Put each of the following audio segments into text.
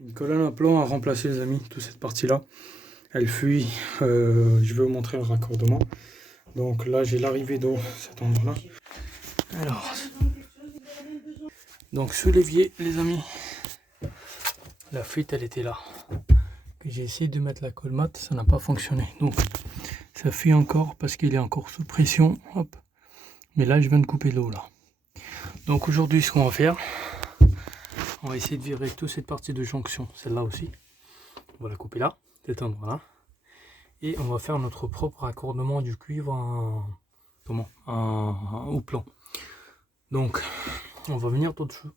Une colonne à plomb à remplacer, les amis, toute cette partie-là. Elle fuit. Je vais vous montrer le raccordement. Donc là, j'ai l'arrivée d'eau, cet endroit-là. Alors, donc sous l'évier, les amis, la fuite, elle était là. J'ai essayé de mettre la colmate, ça n'a pas fonctionné. Donc, ça fuit encore parce qu'il est encore sous pression. Hop. Mais là, je viens de couper l'eau, là. Donc aujourd'hui, ce qu'on va faire, on va essayer de virer toute cette partie de jonction, celle-là aussi. On va la couper là, cet endroit-là. Et on va faire notre propre raccordement du cuivre au plan. Donc, on va venir au-dessus.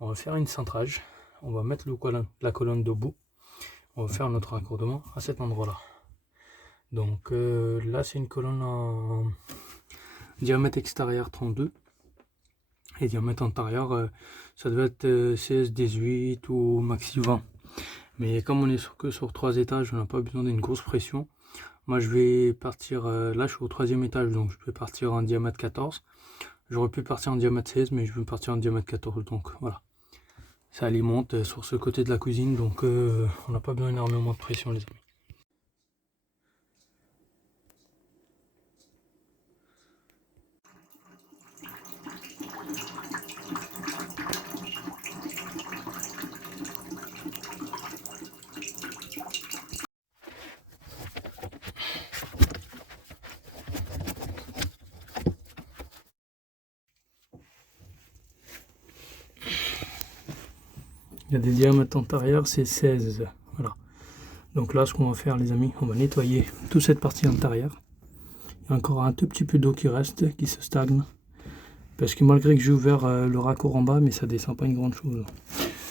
On va faire une centrage. On va mettre la colonne debout. On va faire notre raccordement à cet endroit-là. Donc là, c'est une colonne en diamètre extérieur 32. Et diamètre intérieur, ça devait être CS18 ou maxi 20. Mais comme on est que sur 3 étages, on n'a pas besoin d'une grosse pression. Moi, je vais partir, là je suis au 3e étage, donc je vais partir en diamètre 14. J'aurais pu partir en diamètre 16, mais je veux partir en diamètre 14, donc voilà. Ça alimente sur ce côté de la cuisine, donc on n'a pas besoin énormément de pression, les amis. Il y a des diamètres antérieurs, c'est 16. Voilà. Donc là, ce qu'on va faire, les amis, on va nettoyer toute cette partie antérieure. Il y a encore un tout petit peu d'eau qui reste, qui se stagne. Parce que malgré que j'ai ouvert le raccord en bas, mais ça descend pas une grande chose.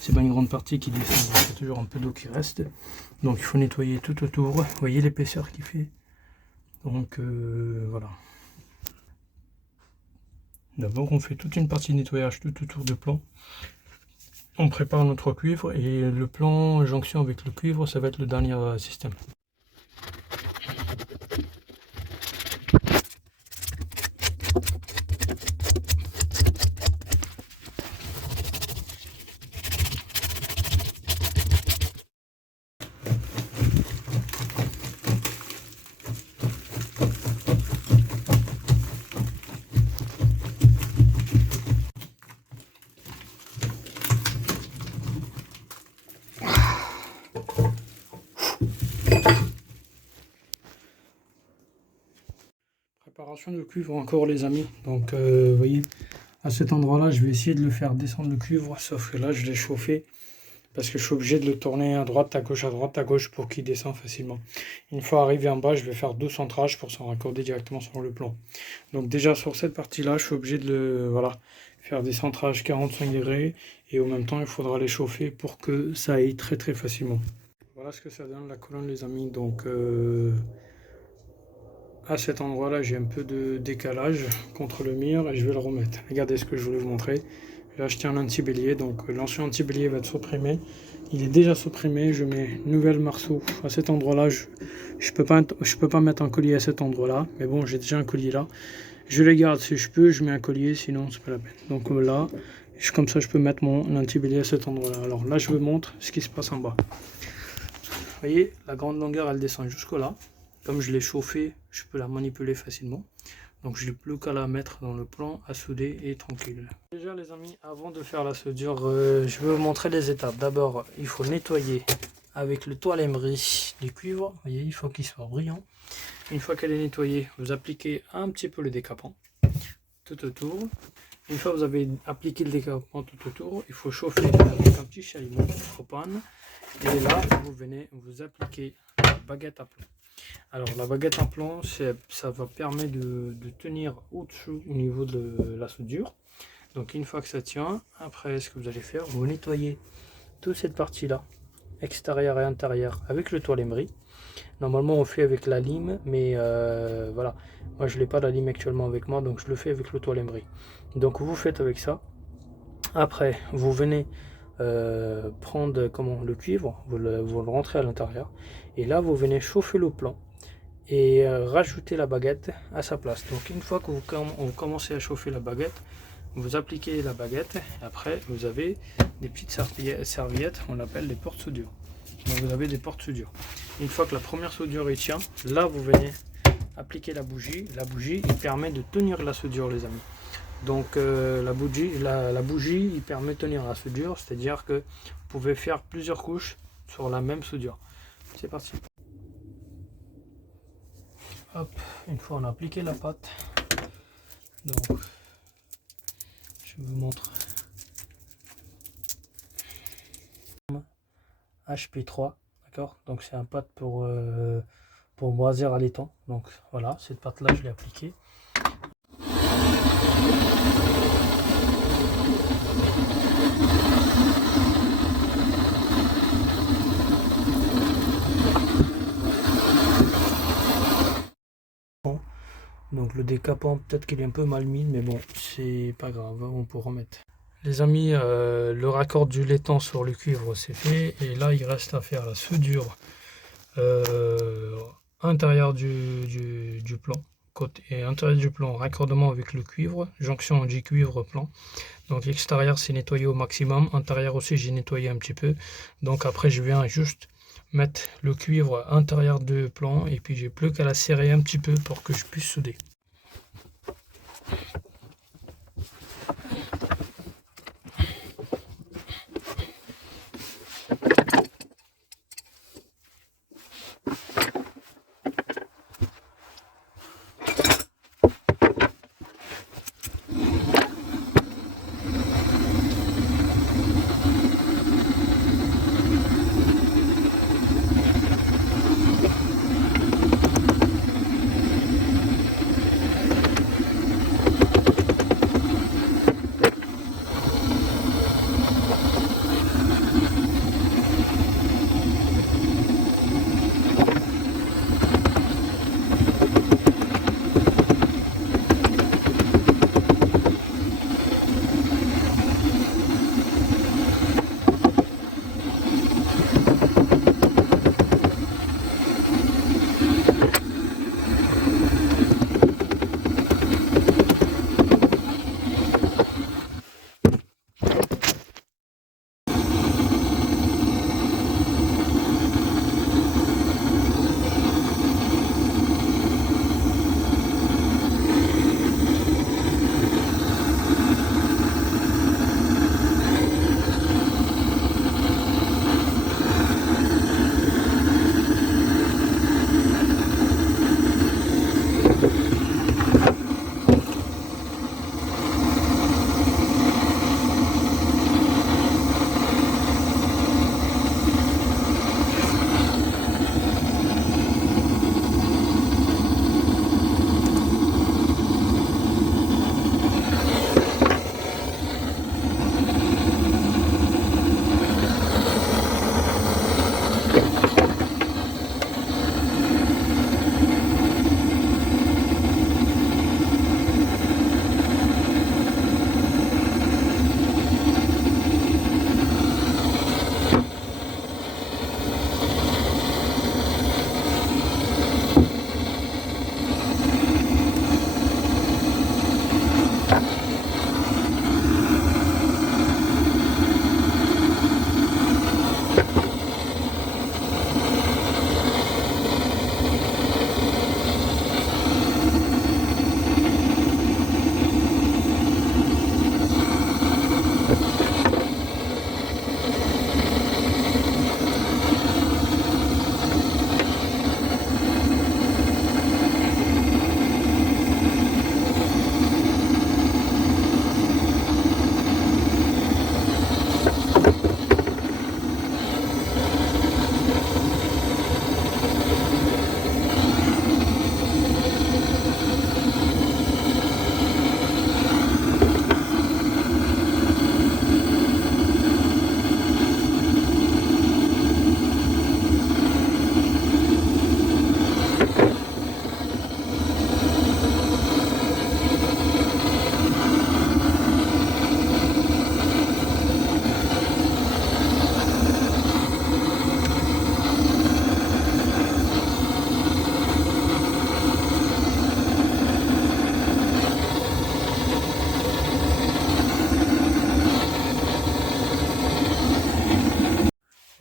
C'est pas une grande partie qui descend, il y a toujours un peu d'eau qui reste. Donc il faut nettoyer tout autour. Vous voyez l'épaisseur qu'il fait. Donc voilà. D'abord, on fait toute une partie de nettoyage tout autour du plan. On prépare notre cuivre et le plan jonction avec le cuivre, ça va être le dernier système. Préparation de cuivre encore, les amis. Donc vous voyez, à cet endroit là je vais essayer de le faire descendre le cuivre, sauf que là je l'ai chauffé parce que je suis obligé de le tourner à droite à gauche pour qu'il descende facilement. Une fois arrivé en bas, je vais faire 2 centrages pour s'en raccorder directement sur le plan. Donc déjà sur cette partie là, je suis obligé de faire des centrages 45 degrés et en même temps il faudra les chauffer pour que ça aille très très facilement. Voilà ce que ça donne la colonne, les amis. Donc à cet endroit là j'ai un peu de décalage contre le mur et je vais le remettre. Regardez ce que je voulais vous montrer. J'ai acheté un anti-bélier, donc l'ancien anti-bélier va être supprimé. Il est déjà supprimé, je mets nouvel marceau à cet endroit là. Je peux pas mettre un collier à cet endroit là, mais bon, j'ai déjà un collier là. Je les garde si je peux, je mets un collier, sinon c'est pas la peine. Donc là, comme ça je peux mettre mon anti-bélier à cet endroit là. Alors là je vous montre ce qui se passe en bas. Vous voyez, la grande longueur elle descend jusqu'au là. Comme je l'ai chauffé, je peux la manipuler facilement. Donc je n'ai plus qu'à la mettre dans le plan, à souder et tranquille. Déjà les amis, avant de faire la soudure, je vais vous montrer les étapes. D'abord, il faut nettoyer avec le toile émery du cuivre. Vous voyez, il faut qu'il soit brillant. Une fois qu'elle est nettoyée, vous appliquez un petit peu le décapant tout autour. Une fois que vous avez appliqué le décapant tout autour, il faut chauffer avec un petit chalumeau propane. Et là, vous venez vous appliquer la baguette à plomb. Alors la baguette à plomb, ça va permettre de tenir au-dessus au niveau de la soudure. Donc une fois que ça tient, après ce que vous allez faire, vous nettoyez toute cette partie là, extérieure et intérieure, avec le toile émery. Normalement on fait avec la lime, mais voilà, moi je n'ai pas la lime actuellement avec moi, donc je le fais avec le toile émery. Donc vous faites avec ça. Après vous venez prendre le cuivre, vous le rentrez à l'intérieur, et là vous venez chauffer le plan et rajouter la baguette à sa place. Donc une fois que vous commencez à chauffer la baguette, vous appliquez la baguette et après vous avez des petites serviettes, on l'appelle des porte-soudures. Donc vous avez des porte-soudures. Une fois que la première soudure y tient, là vous venez appliquer la bougie. La bougie il permet de tenir la soudure, les amis. Donc la bougie il permet de tenir la soudure, c'est-à-dire que vous pouvez faire plusieurs couches sur la même soudure. C'est parti. Hop, une fois on a appliqué la pâte, donc je vous montre. HP3, d'accord, donc c'est un pâte pour brasier à l'étang. Donc voilà, cette pâte là je l'ai appliquée. Donc le décapant peut-être qu'il est un peu mal mis, mais bon c'est pas grave, on peut remettre. Les amis, le raccord du laiton sur le cuivre c'est fait, et là il reste à faire la soudure intérieur du plan, côté intérieur du plan, raccordement avec le cuivre, jonction du cuivre plan. Donc extérieur c'est nettoyé au maximum, intérieur aussi j'ai nettoyé un petit peu. Donc après je viens juste mettre le cuivre intérieur du plan et puis j'ai plus qu'à la serrer un petit peu pour que je puisse souder.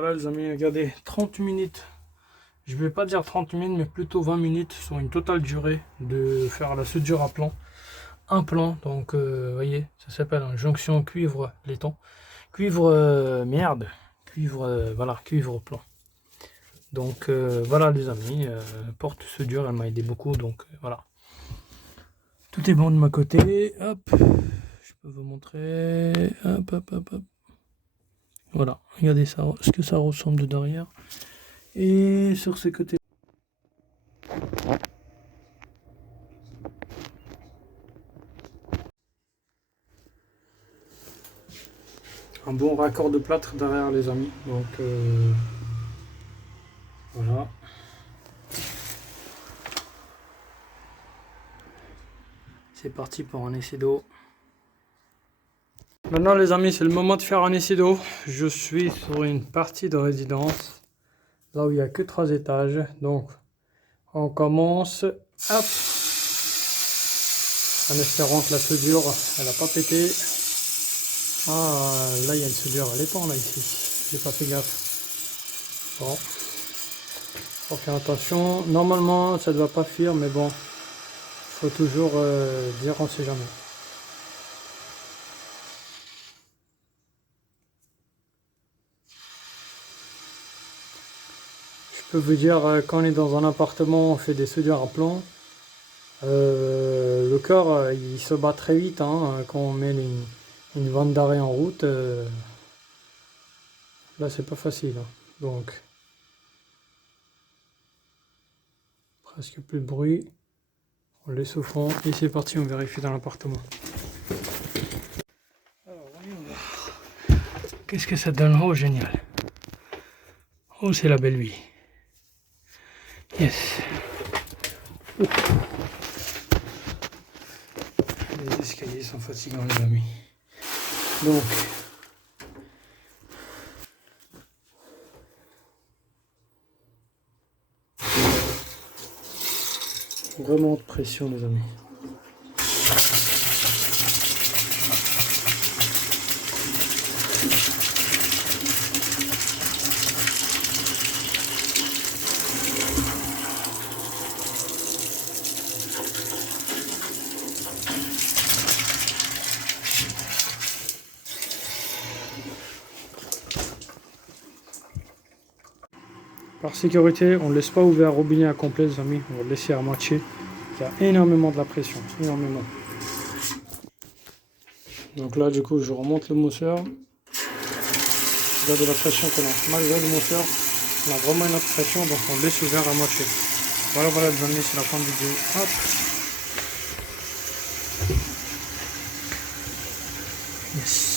Voilà les amis, regardez, 30 minutes. Je vais pas dire 30 minutes, mais plutôt 20 minutes sur une totale durée de faire la soudure à plan. Un plan, donc vous voyez, ça s'appelle une jonction cuivre laiton. Cuivre merde, cuivre voilà, cuivre plan. Donc voilà les amis, porte soudure, elle m'a aidé beaucoup, donc voilà. Tout est bon de ma côté, hop, je peux vous montrer, hop, hop, hop, hop. Voilà, regardez ça, ce que ça ressemble de derrière. Et sur ces côtés. Un bon raccord de plâtre derrière les amis, donc voilà. C'est parti pour un essai d'eau. Maintenant les amis, c'est le moment de faire un essai d'eau. Je suis sur une partie de résidence, là où il n'y a que 3 étages. Donc on commence, hop, en espérant que la soudure, elle n'a pas pété. Ah, là il y a une soudure laiton là ici, j'ai pas fait gaffe. Bon, faut faire attention. Normalement ça ne doit pas fuir, mais bon, faut toujours dire on sait jamais. Je peux vous dire, quand on est dans un appartement, on fait des soudures à plomb. Le corps, il se bat très vite hein, quand on met une bande d'arrêt en route. Là, c'est pas facile. Hein. Donc, presque plus de bruit. On laisse au fond et c'est parti, on vérifie dans l'appartement. Alors, voyons voir. Qu'est-ce que ça donne? Oh, génial. Oh, c'est la belle vie. Yes. Les escaliers sont fatigants les amis. Donc vraiment de pression les amis. Par sécurité, on ne laisse pas ouvert robinet à complet les amis, on va le laisser à moitié. Il y a énormément de la pression, énormément. Donc là du coup je remonte le mousseur. Regardez la pression qu'on a. Malgré le mousseur, on a vraiment une autre pression, donc on le laisse ouvert à moitié. Voilà les amis, c'est la fin de vidéo. Hop. Yes.